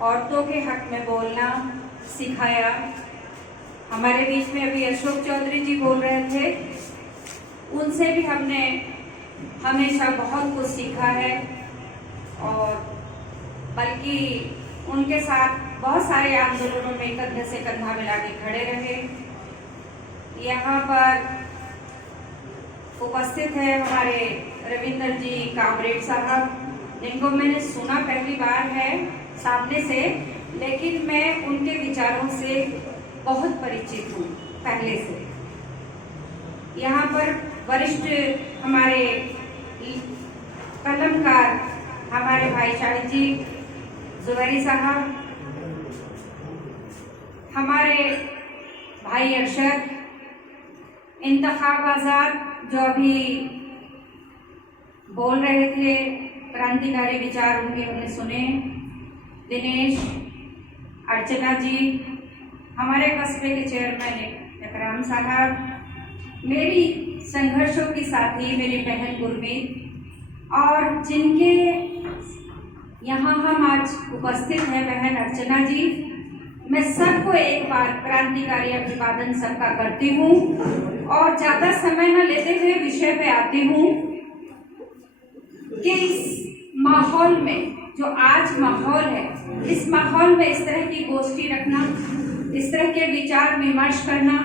औरतों के हक में बोलना सिखाया। हमारे बीच में अभी अशोक चौधरी जी बोल रहे थे, उनसे भी हमने हमेशा बहुत कुछ सीखा है और बल्कि उनके साथ बहुत सारे आंदोलनों में कंधे से कंधा मिला के खड़े रहे। यहाँ पर उपस्थित है हमारे रविंदर जी कामरेड साहब, जिनको मैंने सुना पहली बार है सामने से, लेकिन मैं उनके विचारों से बहुत परिचित हूँ पहले से। यहाँ पर वरिष्ठ हमारे कलमकार हमारे भाई शाहिद जी जुबैरी साहब, हमारे भाई अरशद, इंतखाब आजाद जो अभी बोल रहे थे, क्रांतिकारी विचार उनके हमने सुने, दिनेश, अर्चना जी, हमारे कस्बे के चेयरमैन इकराम साहब, मेरी संघर्षों की साथी मेरी बहन गुरमीत, और जिनके यहाँ हम आज उपस्थित हैं बहन अर्चना जी, मैं सबको एक बार क्रांतिकारी अभिवादन सबका करती हूँ और ज़्यादा समय न लेते हुए विषय पे आती हूँ कि इस माहौल में जो आज माहौल है, इस माहौल में इस तरह की गोष्ठी रखना, इस तरह के विचार विमर्श करना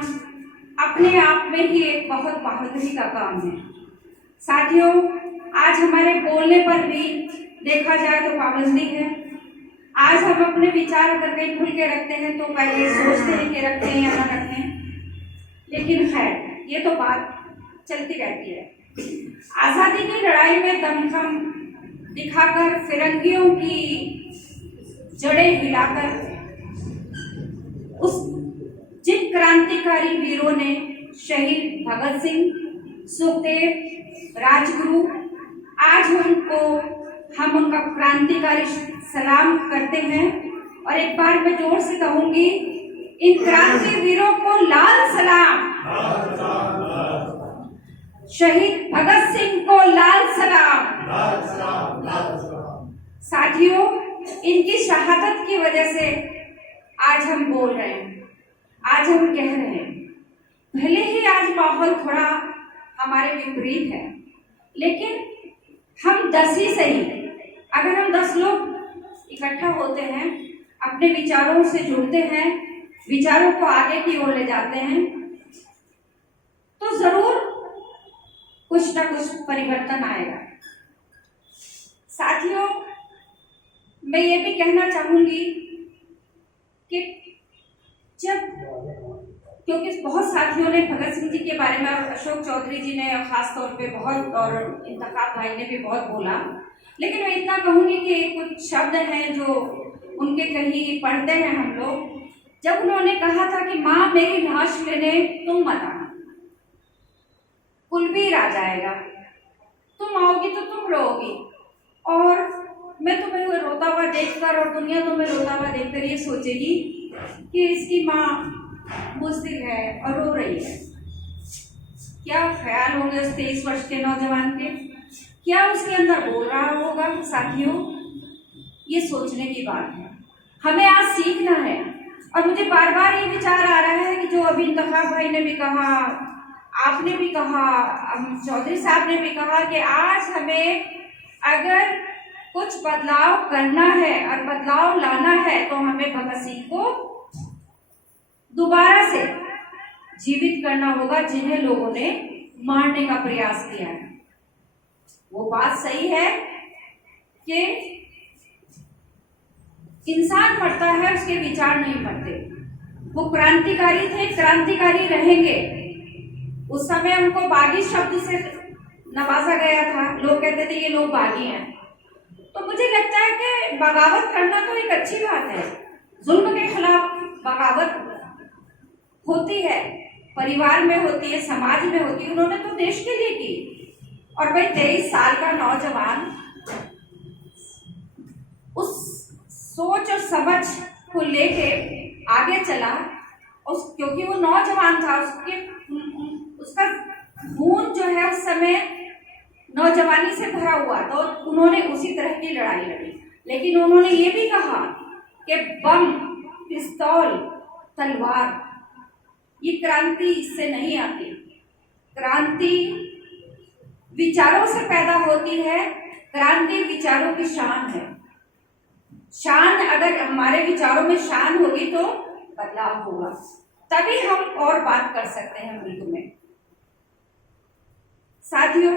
अपने आप में ही एक बहुत बहादुरी का काम है। साथियों, आज हमारे बोलने पर भी देखा जाए तो पाबंदी है। आज हम अपने विचार अगर कहीं खुल के रखते हैं तो पहले सोचते हैं कि रखते हैं या ना रखते हैं, लेकिन खैर ये तो बात चलती रहती है। आज़ादी की लड़ाई में दमखम दिखाकर, फिरंगियों की जड़ें हिलाकर, उस जिन क्रांतिकारी वीरों ने शहीद भगत सिंह, सुखदेव, राजगुरु, आज उनको हम उनका क्रांतिकारी सलाम करते हैं। और एक बार मैं जोर से कहूंगी, इन क्रांति वीरों को लाल सलाम, शहीद भगत सिंह को लाल सलाम। साथियों, इनकी शहादत की वजह से आज हम बोल रहे हैं, आज हम कह रहे हैं। भले ही आज माहौल थोड़ा हमारे विपरीत है, लेकिन हम 10 ही सही, अगर हम 10 लोग इकट्ठा होते हैं, अपने विचारों से जुड़ते हैं, विचारों को आगे की ओर ले जाते हैं, तो जरूर कुछ ना कुछ परिवर्तन आएगा। साथियों, मैं ये भी कहना चाहूंगी कि क्योंकि बहुत साथियों ने भगत सिंह जी के बारे में, अशोक चौधरी जी ने खास तौर पे बहुत, और इंतखाब भाई ने भी बहुत बोला, लेकिन मैं इतना कहूंगी कि कुछ शब्द हैं जो उनके कहीं पढ़ते हैं हम लोग। जब उन्होंने कहा था कि माँ मेरी लाश लेने तुम मत आना, कुलबीर आ जाएगा, तुम आओगी तो तुम रोओगी, और मैं तुम्हें रोता हुआ देखकर और दुनिया तुम्हें रोता हुआ देखकर ये सोचेगी कि इसकी माँ बुज़दिल है और रो रही है। क्या ख्याल होंगे उस 23 वर्ष के नौजवान के, क्या उसके अंदर बोल रहा होगा? साथियों, ये सोचने की बात है, हमें आज सीखना है। और मुझे बार बार ये विचार आ रहा है कि जो अभी इंतखाब भाई ने भी कहा, आपने भी कहा, चौधरी साहब ने भी कहा कि आज हमें अगर कुछ बदलाव करना है और बदलाव लाना है तो हमें भगत सिंह को दोबारा से जीवित करना होगा, जिन्हें लोगों ने मारने का प्रयास किया है। वो बात सही है कि इंसान मरता है, उसके विचार नहीं मरते। वो क्रांतिकारी थे, क्रांतिकारी रहेंगे। उस समय उनको बागी शब्द से नवाजा गया था, लोग कहते थे ये लोग बागी हैं। तो मुझे लगता है कि बगावत करना तो एक अच्छी बात है, जुल्म के खिलाफ बगावत होती है, परिवार में होती है, समाज में होती है। उन्होंने तो देश के लिए की। और भाई 23 साल का नौजवान उस सोच और समझ को लेके आगे चला, क्योंकि वो नौजवान था, उसका खून जो है उस समय नौजवानी से भरा हुआ, तो उन्होंने उसी तरह की लड़ाई लड़ी। लेकिन उन्होंने ये भी कहा कि बम, पिस्तौल, तलवार, ये क्रांति इससे नहीं आती। क्रांति विचारों से पैदा होती है। क्रांति विचारों की शान है। शान, अगर हमारे विचारों में शान होगी तो बदलाव होगा, तभी हम और बात कर सकते हैं मुल्क में। साथियों,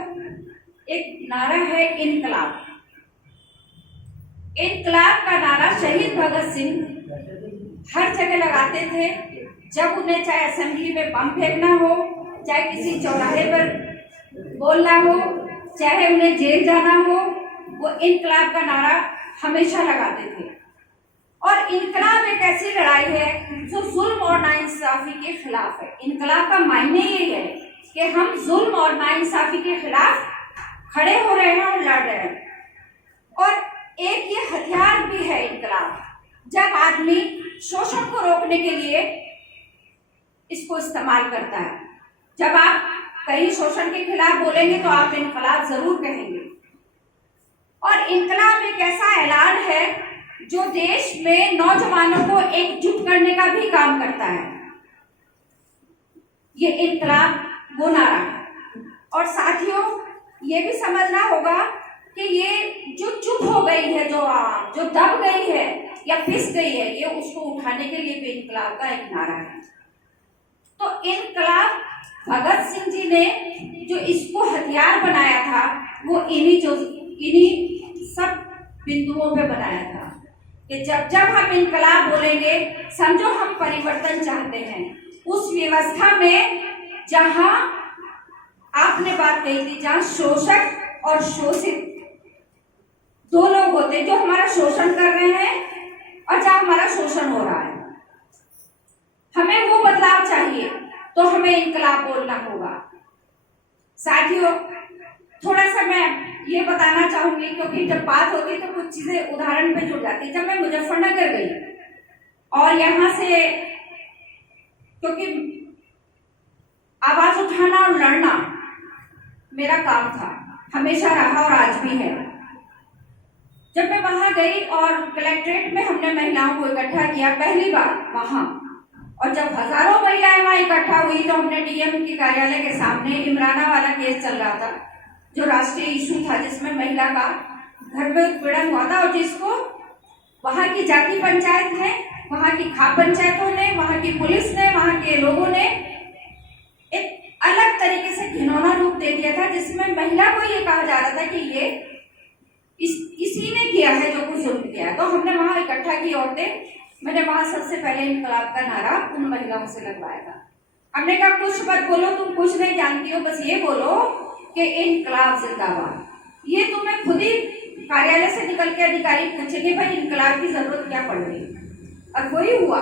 एक नारा है इनकलाब। इनकलाब का नारा शहीद भगत सिंह हर जगह लगाते थे। जब उन्हें चाहे असेंबली में बम फेंकना हो, चाहे किसी चौराहे पर बोलना हो, चाहे उन्हें जेल जाना हो, वो इनकलाब का नारा हमेशा लगाते थे। और इनकलाब एक ऐसी लड़ाई है जो जुल्म और नाइंसाफी के खिलाफ है। इनकलाब का मायने ये है कि हम जुल्म और नाइंसाफी के खिलाफ खड़े हो रहे हैं और लड़ रहे हैं। और एक ये हथियार भी है इनकलाब, जब आदमी शोषण को रोकने के लिए इसको इस्तेमाल करता है। जब आप कहीं शोषण के खिलाफ बोलेंगे तो आप इनकलाब जरूर कहेंगे। और इनकलाब एक ऐसा ऐलान है जो देश में नौजवानों को एकजुट करने का भी काम करता है। ये इनकलाब वो नारा है। और साथियों, ये भी समझना होगा कि ये जो चुप हो गई है, जो दब गई है या पिस गई है, ये उसको उठाने के लिए भी इनकलाब का एक नारा है। तो इनकलाब भगत सिंह जी ने जो इसको हथियार बनाया था, वो इन्हीं सब बिंदुओं पे बनाया था कि जब जब हम इनकलाब बोलेंगे, समझो हम परिवर्तन चाहते हैं। उस व्यवस्था में जहां आपने बात कही थी, जहां शोषक और शोषित दो लोग होते हैं, जो हमारा शोषण कर रहे हैं और जहां हमारा शोषण हो रहा है, हमें वो बदलाव चाहिए, तो हमें इनकलाब बोलना होगा। साथियों, थोड़ा सा मैं ये बताना चाहूंगी, क्योंकि जब बात होती है तो कुछ चीजें उदाहरण पे जुड़ जाती है। जब मैं मुजफ्फरनगर गई और यहाँ से, क्योंकि आवाज उठाना और लड़ना मेरा काम था, हमेशा रहा और आज भी है। जब मैं वहां गई और कलेक्ट्रेट में हमने महिलाओं को इकट्ठा किया पहली बार वहां, और जब हजारों महिलाएं वहां इकट्ठा हुई तो हमने डीएम के कार्यालय के सामने इमराना वाला केस चल रहा था, जो राष्ट्रीय इशू था, जिसमें महिला का घर में उत्पीड़न हुआ था, और जिसको वहां की जाति पंचायत ने, वहां की खाप पंचायतों ने, वहां की पुलिस ने, वहां के लोगों ने एक अलग तरीके से घिनौना रूप दे दिया था, जिसमें महिला को ये कहा जा रहा था कि ये इसी ने किया है जो कुछ जुल्म किया है। तो हमने वहां इकट्ठा की औरतें, मैंने वहां सबसे पहले इनकलाब का नारा उन महिलाओं से लगवाया था। हमने कहा कुछ मत बोलो, तुम कुछ नहीं जानती हो, बस ये बोलो कि इनकलाब जिंदाबाद। ये तुम्हें खुद ही कार्यालय से निकल के अधिकारी पूछेंगे भाई इनकलाब की जरूरत क्या पड़ रही। और वही हुआ,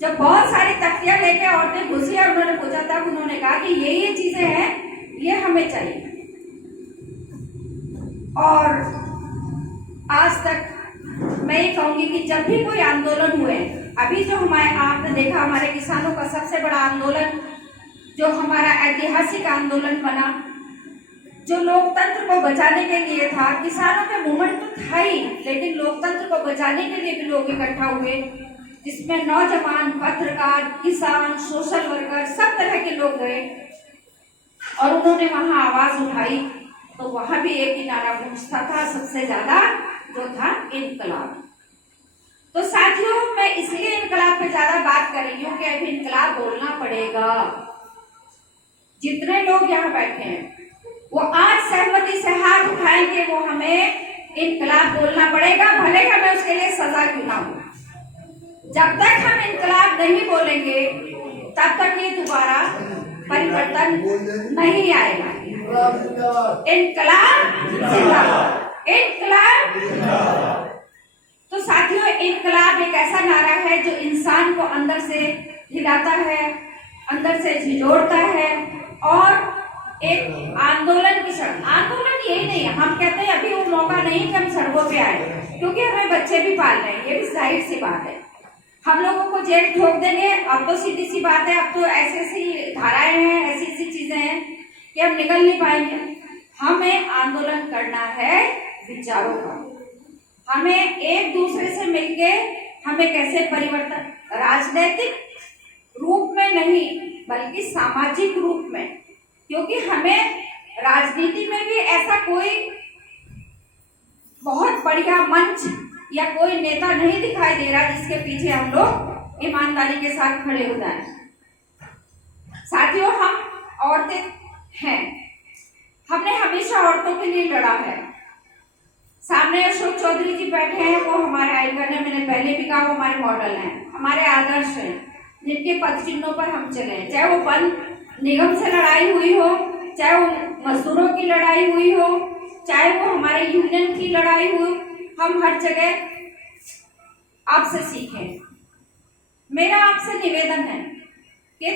जब बहुत सारी तख्तियां लेके औरतें घुसी और उन्होंने पूछा था, उन्होंने कहा कि ये चीजें हैं, ये हमें चाहिए। और आज तक मैं ये कहूंगी कि जब भी कोई आंदोलन हुए, अभी जो आपने देखा हमारे किसानों का सबसे बड़ा आंदोलन, जो हमारा ऐतिहासिक आंदोलन बना, जो लोकतंत्र को बचाने के लिए था। किसानों का मूवमेंट तो था ही, लेकिन लोकतंत्र को बचाने के लिए भी लोग इकट्ठा हुए, जिसमें नौजवान, पत्रकार, किसान, सोशल वर्कर, सब तरह के लोग गए और उन्होंने वहां आवाज उठाई। तो वहां भी एक ही नारा गूंजता था सबसे ज्यादा, जो था इनकलाब। तो साथियों, मैं इसलिए इनकलाब पे ज्यादा बात कर रही हूँ कि अभी इनकलाब बोलना पड़ेगा। जितने लोग यहाँ बैठे हैं वो आज सहमति से हाथ उठाएंगे, वो हमें इनकलाब बोलना पड़ेगा, भले हमें उसके लिए सजा क्यों ना हो। जब तक हम इनकलाब नहीं बोलेंगे तब तक ये दोबारा परिवर्तन नहीं आएगा। इनकलाब जिंदाबाद, इनकलाब जिंदाबाद। तो साथियों, इनकलाब एक ऐसा नारा है जो इंसान को अंदर से हिलाता है, अंदर से झिझोड़ता है और एक आंदोलन की शर्त। आंदोलन यही नहीं है, हम कहते हैं अभी वो मौका नहीं कि हम सड़कों पे आए, क्योंकि हमें बच्चे भी पाल रहे हैं, ये भी जाहिर सी बात है। हम लोगों को जेल ठोक देंगे, अब तो सीधी सी बात है, अब तो ऐसी ऐसी धाराएं हैं, ऐसी ऐसी चीजें हैं कि हम निकल नहीं पाएंगे। हमें आंदोलन करना है विचारों का, हमें एक दूसरे से मिलके हमें कैसे परिवर्तन, राजनीतिक रूप में नहीं बल्कि सामाजिक रूप में, क्योंकि हमें राजनीति में भी ऐसा कोई बहुत बढ़िया मंच या कोई नेता नहीं दिखाई दे रहा जिसके पीछे हम लोग ईमानदारी के साथ खड़े हो जाएं। साथियों, हम औरतें हैं, हमने हमेशा औरतों के लिए लड़ा है। सामने अशोक चौधरी जी बैठे हैं, वो हमारे आइकन है, मैंने पहले भी कहा वो हमारे मॉडल हैं, हमारे आदर्श हैं, जिनके पद चिन्हों पर हम चले। चाहे वो वन निगम से लड़ाई हुई हो, चाहे वो मजदूरों की लड़ाई हुई हो, चाहे वो हमारे यूनियन की लड़ाई हो, हम हर जगह आपसे सीखें। मेरा आपसे निवेदन है कि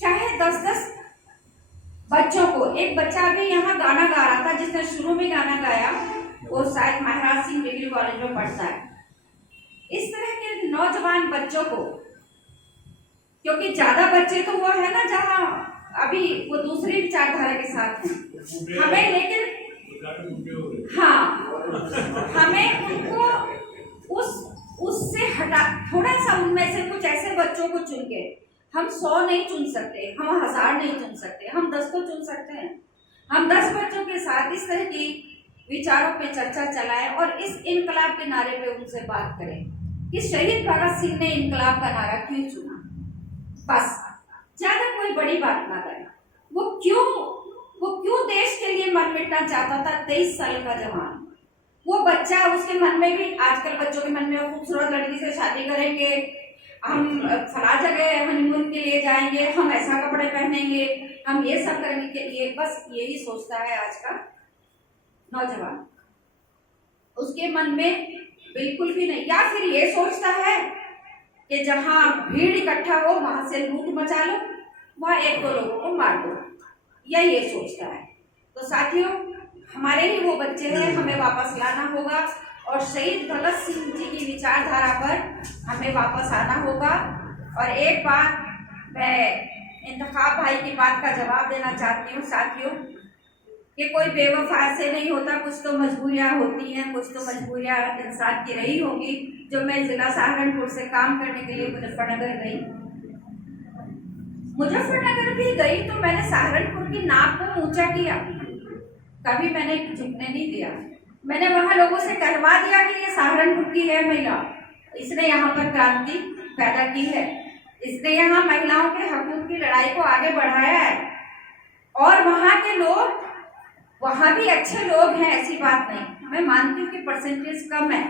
चाहे 10-10 बच्चों को, एक बच्चा अभी यहाँ गाना गा रहा था जिसने शुरू में गाना गाया, वो शायद महाराज सिंह डिग्री कॉलेज में पढ़ता है। इस तरह के नौजवान बच्चों को, क्योंकि ज्यादा बच्चे तो वो है ना जहाँ अभी वो दूसरी विचारधारा के साथ हैं, हमें लेकिन हाँ, हमें उनको उससे हटा, थोड़ा सा उनमें से कुछ ऐसे बच्चों को चुन के, हम 100 नहीं चुन सकते, हम 1000 नहीं चुन सकते, हम 10 को चुन सकते हैं। हम 10 बच्चों के साथ इस तरह की विचारों पे चर्चा चलाएं और इस इनकलाब के नारे पे उनसे बात करें कि शहीद भगत सिंह ने इनकलाब का नारा क्यों चुना। बस ज्यादा कोई बड़ी बात ना करें। वो क्यों देश के लिए मर मिटना चाहता था। 23 साल का जवान, वो बच्चा, उसके मन में भी, आजकल बच्चों के मन में खूबसूरत लड़की से शादी करेंगे, हम फला जगह हनीमून के लिए जाएंगे, हम ऐसा कपड़े पहनेंगे, हम ये सब करने के लिए, बस यही सोचता है आज का नौजवान। उसके मन में बिल्कुल भी नहीं, या फिर ये सोचता है कि जहां भीड़ इकट्ठा हो वहां से लूट मचा लो, वहां 1-2 लोगों को मार दो, या ये सोचता है। तो साथियों, हमारे ही वो बच्चे हैं, हमें वापस लाना होगा और शहीद भगत सिंह जी की विचारधारा पर हमें वापस आना होगा। और एक बात मैं इंतखाब भाई की बात का जवाब देना चाहती हूँ साथियों, कि कोई बेवफा से नहीं होता, कुछ तो मजबूरियां होती हैं, कुछ तो मजबूरियां इंसान की रही होंगी। जो मैं जिला सहारनपुर से काम करने के लिए मुजफ्फरनगर गई, मुजफ्फरनगर भी गई तो मैंने सहारनपुर की नाक को ऊंचा किया, कभी मैंने झुकने नहीं दिया। मैंने वहां लोगों से कहवा दिया कि ये सहारनपुर की है महिला, इसने यहाँ पर क्रांति पैदा की है, इसने यहाँ महिलाओं के हकूक की लड़ाई को आगे बढ़ाया है। और वहां के लोग, वहां भी अच्छे लोग हैं, ऐसी बात नहीं, मैं मानती हूँ कि परसेंटेज कम है,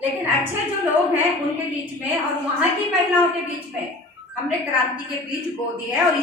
लेकिन अच्छे जो लोग हैं उनके बीच में और वहां की महिलाओं के बीच में हमने क्रांति के बीज बो दिए है। और इस